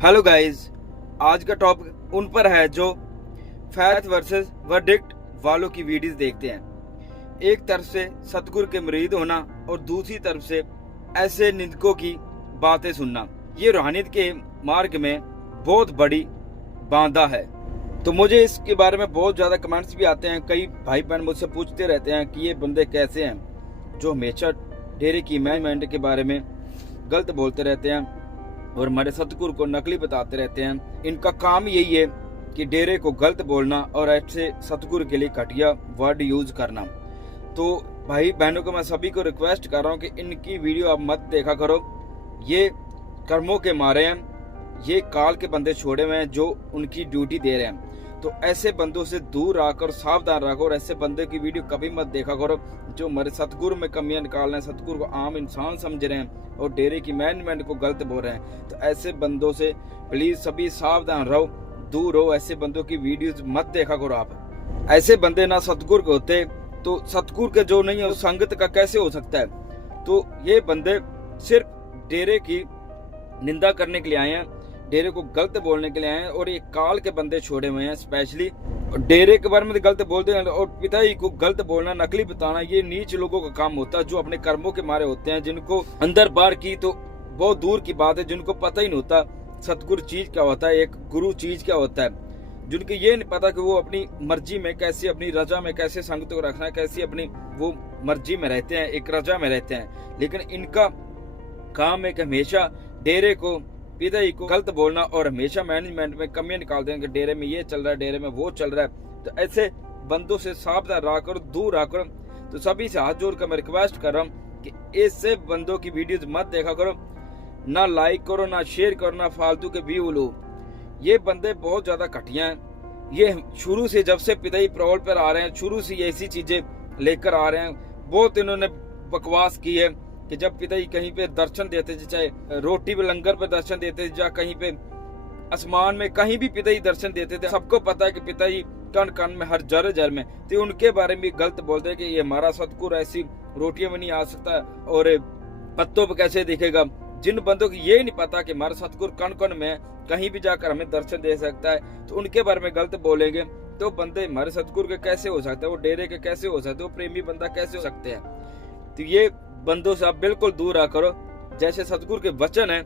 Hello guys, आज का topic उन पर है जो फैथ वर्सेस वर्डिक्ट वालों की वीडियोस देखते हैं। एक तरफ से सतगुरु के मुरीद होना और दूसरी तरफ से ऐसे निंदकों की बातें सुनना, ये रूहानियत के मार्ग में बहुत बड़ी बाधा है। तो मुझे इसके बारे में बहुत ज़्यादा कमेंट्स भी आते हैं। कई भाई बहन मुझसे पूछते रहते हैं कि ये बंदे कैसे हैं जो हमेशा डेरे की मैनेजमेंट के बारे में गलत बोलते रहते हैं और हमारे सतगुरु को नकली बताते रहते हैं। इनका काम यही है कि डेरे को गलत बोलना और ऐसे सतगुरु के लिए घटिया वर्ड यूज करना। तो भाई बहनों को मैं सभी को रिक्वेस्ट कर रहा हूँ कि इनकी वीडियो आप मत देखा करो। ये कर्मों के मारे हैं, ये काल के बंदे छोड़े हुए हैं जो उनकी ड्यूटी दे रहे हैं। तो ऐसे बंदों से दूर आकर सावधान रखो और ऐसे बंदे की वीडियो कभी मत देखा करो जो हमारे सतगुरु में कमियां निकाल रहे हैं, सतगुरु को आम इंसान समझ रहे हैं और डेरे की मैनेजमेंट को गलत बोल रहे हैं। तो ऐसे बंदों से प्लीज सभी सावधान रहो, दूर रहो। ऐसे बंदों की वीडियोस मत देखा करो आप। ऐसे बंदे ना सतगुरु के होते तो सतगुरु के जो नहीं है उस संगत का कैसे हो सकता है। तो ये बंदे सिर्फ डेरे की निंदा करने के लिए आए हैं, डेरे को गलत बोलने के लिए आए हैं और ये काल के बंदे छोड़े हुए हैं। स्पेशली डेरे के बारे में गलत बोलते हैं और पिताजी को गलत बोलना, नकली बताना, ये नीच लोगों का काम होता है जो अपने कर्मों के मारे होते हैं, जिनको अंदर बाहर की तो बहुत दूर की बात है, जिनको पता ही नहीं होता सतगुरु चीज क्या होता है, एक गुरु चीज क्या होता है, जिनको ये नहीं पता कि वो अपनी मर्जी में कैसे, अपनी रजा में कैसे संगत को रखना है, कैसे अपनी वो मर्जी में रहते हैं, एक रजा में रहते हैं। लेकिन इनका काम है कि हमेशा डेरे को, पिताजी को गलत बोलना और हमेशा मैनेजमेंट में कमियां निकाल देंगे, डेरे में ये चल रहा है, डेरे में वो चल रहा है। तो ऐसे बंदों से सावधान रहकर, दूर रहकर। तो सभी से हाथ जोड़कर मैं रिक्वेस्ट कर रहा हूँ कि ऐसे बंदों की वीडियोस मत देखा करो, ना लाइक करो, ना शेयर करो, ना फालतू के व्यू लो। ये बंदे बहुत ज्यादा घटिया हैं। ये शुरू से, जब से पिताजी प्रॉल पर आ रहे हैं, शुरू से ऐसी चीजें लेकर आ रहे हैं। बहुत इन्होंने बकवास की है कि जब पिताजी कहीं पे दर्शन देते थे, चाहे रोटी पे लंगर पे दर्शन देते थे, या कहीं पे आसमान में कहीं भी पिताजी दर्शन देते थे, सबको पता है कि पिताजी कण कण में, हर जर जर में। तो उनके बारे में गलत बोलते हैं कि ये हमारा सतगुरु ऐसी रोटियों में नहीं आ सकता और पत्तों पे कैसे दिखेगा। जिन बंदों को ये नहीं पता कि हमारा सतगुरु कण कण में कहीं भी जाकर हमें दर्शन दे सकता है, तो उनके बारे में गलत बोलेंगे तो बंदे हमारे सतगुरु के कैसे हो सकते हैं, वो डेरे के कैसे हो सकते हैं, वो प्रेमी बंदा कैसे हो सकते हैं। तो ये बंदों से आप बिल्कुल दूर रहा करो। जैसे सतगुरु के वचन है,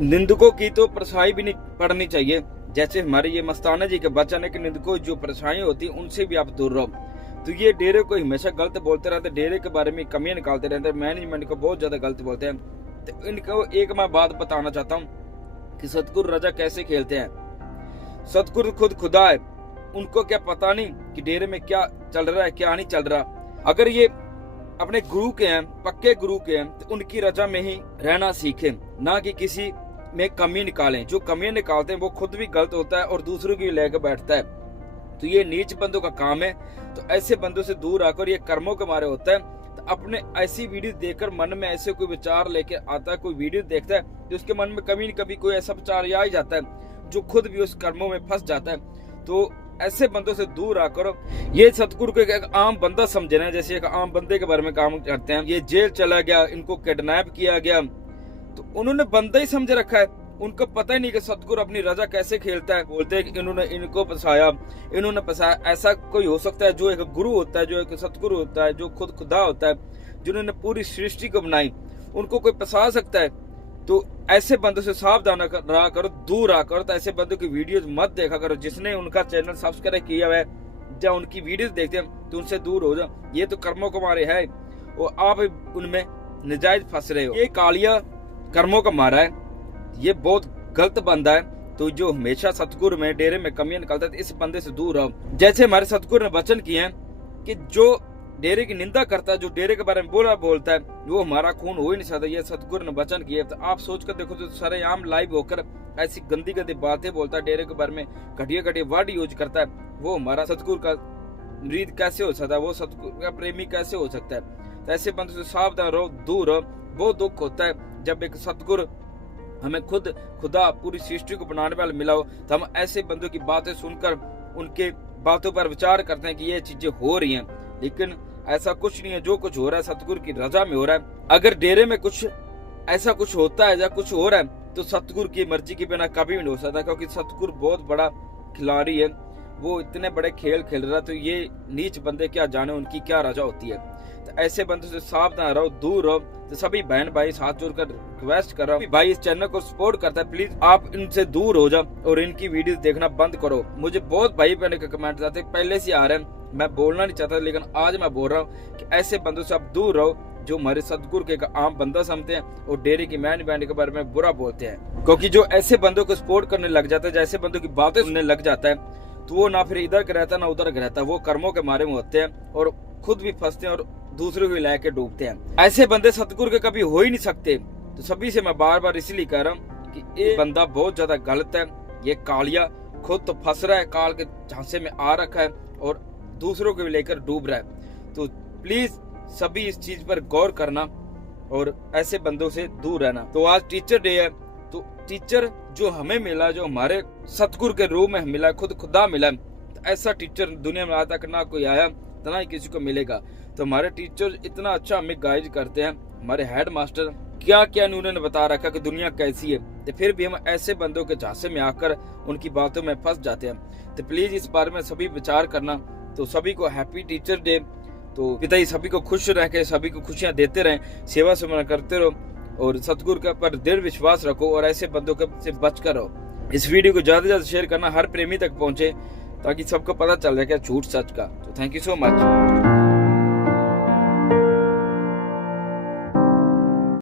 निंदकों की तो परछाई भी नहीं पड़नी चाहिए। जैसे हमारे ये मस्ताना जी के वचन है कि निंदकों जो परछाई होती है उनसे भी आप दूर रहो। तो ये डेरे को हमेशा गलत बोलते रहते, डेरे के बारे में कमियां निकालते रहते, मैनेजमेंट को बहुत ज्यादा गलत बोलते हैं। तो इनको एक मैं बात बताना चाहता हूँ कि सतगुरु रजा कैसे खेलते हैं। सतगुरु खुद खुदा है, उनको क्या पता नहीं कि डेरे में क्या चल रहा है, क्या नहीं चल रहा। अगर ये अपने गुरु के हैं, पक्के गुरु के हैं, तो उनकी रजा में ही रहना सीखें, ना कि किसी में कमी निकालें। जो कमियां निकालते हैं वो खुद भी गलत होता है और दूसरों की लेकर बैठता है। तो ये नीच बंदों का काम है। तो ऐसे बंदों से दूर आकर, ये कर्मों के मारे होता है। तो अपने ऐसी वीडियो देखकर मन में ऐसे कोई विचार लेके आता है, कोई वीडियो देखता है तो उसके मन में कभी न कभी कोई ऐसा विचार आ ही जाता है जो खुद भी उस कर्मों में फंस जाता है। तो ऐसे बंदों से दूर आकर, ये सतगुरु को एक आम बंदा समझ रहे हैं, जैसे एक आम बंदे के बारे में काम करते हैं। ये जेल चला गया, इनको किडनैप किया गया, तो उन्होंने बंदा ही समझ रखा है। उनको पता ही नहीं कि सतगुरु अपनी रजा कैसे खेलता है। बोलते हैं कि इन्होंने इनको फंसाया, इन्होंने फंसाया। ऐसा कोई हो सकता है जो एक गुरु होता है, जो एक सतगुरु होता है, जो खुद खुदा होता है, जिन्होंने पूरी सृष्टि को बनाई, उनको कोई फंसा सकता है। तो ऐसे बंदों से सावधान रहा करो, दूर रहा करो। तो ऐसे बंदों की वीडियोस मत देखा करो। जिसने उनका चैनल सब्सक्राइब किया हुआ है, जब उनकी वीडियोस देखते हैं तो उनसे दूर हो जाओ। ये तो कर्मों को मारे है और आप उनमें नजायज फंस रहे हो। ये कालिया कर्मों का मारा है, ये बहुत गलत बंदा है। तो जो हमेशा सतगुरु में, डेरे में कमियां निकालता है, इस बंदे से दूर रहो। जैसे हमारे सतगुरु ने वचन किए हैं कि जो डेरे की निंदा करता है, जो डेरे के बारे में बुरा बोलता है, वो हमारा खून हो ही नहीं सकता। ये सतगुरु ने वचन किया। तो आप सोच कर देखो, तो सरेआम लाइव होकर ऐसी गंदी गंदी बातें बोलता है, डेरे के बारे में घटिया घटिया वर्ड यूज करता है, वो हमारा सतगुरु का मुरीद कैसे हो सकता है, वो सतगुरु का प्रेमी कैसे हो सकता है। तो ऐसे बंदों से सावधान रहो, दूर रहो। बहुत दुख होता है जब एक सतगुरु हमें खुद खुदा पूरी सृष्टि को बनाने वाला मिला हो, तो हम ऐसे बंदों की बातें सुनकर उनके बातों पर विचार करते हैं कि ये चीजें हो रही हैं। लेकिन ऐसा कुछ नहीं है। जो कुछ हो रहा है सतगुरु की रजा में हो रहा है। अगर डेरे में कुछ ऐसा कुछ होता है या कुछ हो रहा है तो सतगुरु की मर्जी के बिना कभी भी नहीं हो सकता, क्योंकि सतगुरु बहुत बड़ा खिलाड़ी है, वो इतने बड़े खेल खेल रहा है, तो ये नीच बंदे क्या जाने उनकी क्या रजा होती है। तो ऐसे बंदों से सावधान रहो, दूर रहो। तो सभी बहन भाई हाथ जोड़कर रिक्वेस्ट कर रहा हूँ, भाई इस चैनल को सपोर्ट करता है, प्लीज आप इनसे दूर हो जाओ और इनकी वीडियोस देखना बंद करो। मुझे बहुत भाई बहन के कमेंट आते पहले से आ रहे हैं, मैं बोलना नहीं चाहता, लेकिन आज मैं बोल रहा हूँ कि ऐसे बंदों से आप दूर रहो जो हमारे सतगुरु के आम बंदा समझते हैं और डेरे की मैन बैंड के बारे में बुरा बोलते हैं। क्योंकि जो ऐसे बंदों को सपोर्ट करने लग जाता है, जैसे बंदों की बातें सुनने लग जाता है, तो वो ना फिर इधर का रहता ना उधर का रहता, वो कर्मों के मारे में होते हैं और खुद भी फंसते हैं और दूसरों को लेके डूबते हैं। ऐसे बंदे सतगुरु के कभी हो ही नहीं सकते। तो सभी से मैं बार बार इसलिए कह रहा हूँ कि ये बंदा बहुत ज्यादा गलत है। ये कालिया खुद तो फंस रहा है, काल के झांसे में आ रखा है और दूसरों को भी लेकर डूब रहा है। तो प्लीज सभी इस चीज पर गौर करना और ऐसे बंदों से दूर रहना। तो आज टीचर डे है, तो टीचर जो हमें मिला, जो हमारे सतगुरु के रूप में मिला, खुद खुदा मिला, तो ऐसा टीचर दुनिया में आज तक ना कोई आया, ना ही किसी को मिलेगा। तो हमारे टीचर इतना अच्छा हमें गाइड करते हैं, हमारे हेड मास्टर क्या क्या उन्होंने बता रखा कि दुनिया कैसी है, तो फिर भी हम ऐसे बंदों के झांसे में आकर उनकी बातों में फंस जाते हैं। तो प्लीज इस बारे में सभी विचार करना। तो सभी को हैप्पी टीचर डे। तो पिताजी सभी को खुश रह के सभी को खुशियां देते रहें, सेवा सुमन करते रहो और सतगुरु के पर दृढ़ विश्वास रखो और ऐसे बंदों से बचकर रहो। इस वीडियो को ज्यादा से ज्यादा शेयर करना, हर प्रेमी तक पहुंचे, ताकि सबको पता चल जाए क्या झूठ सच का। तो थैंक यू सो मच।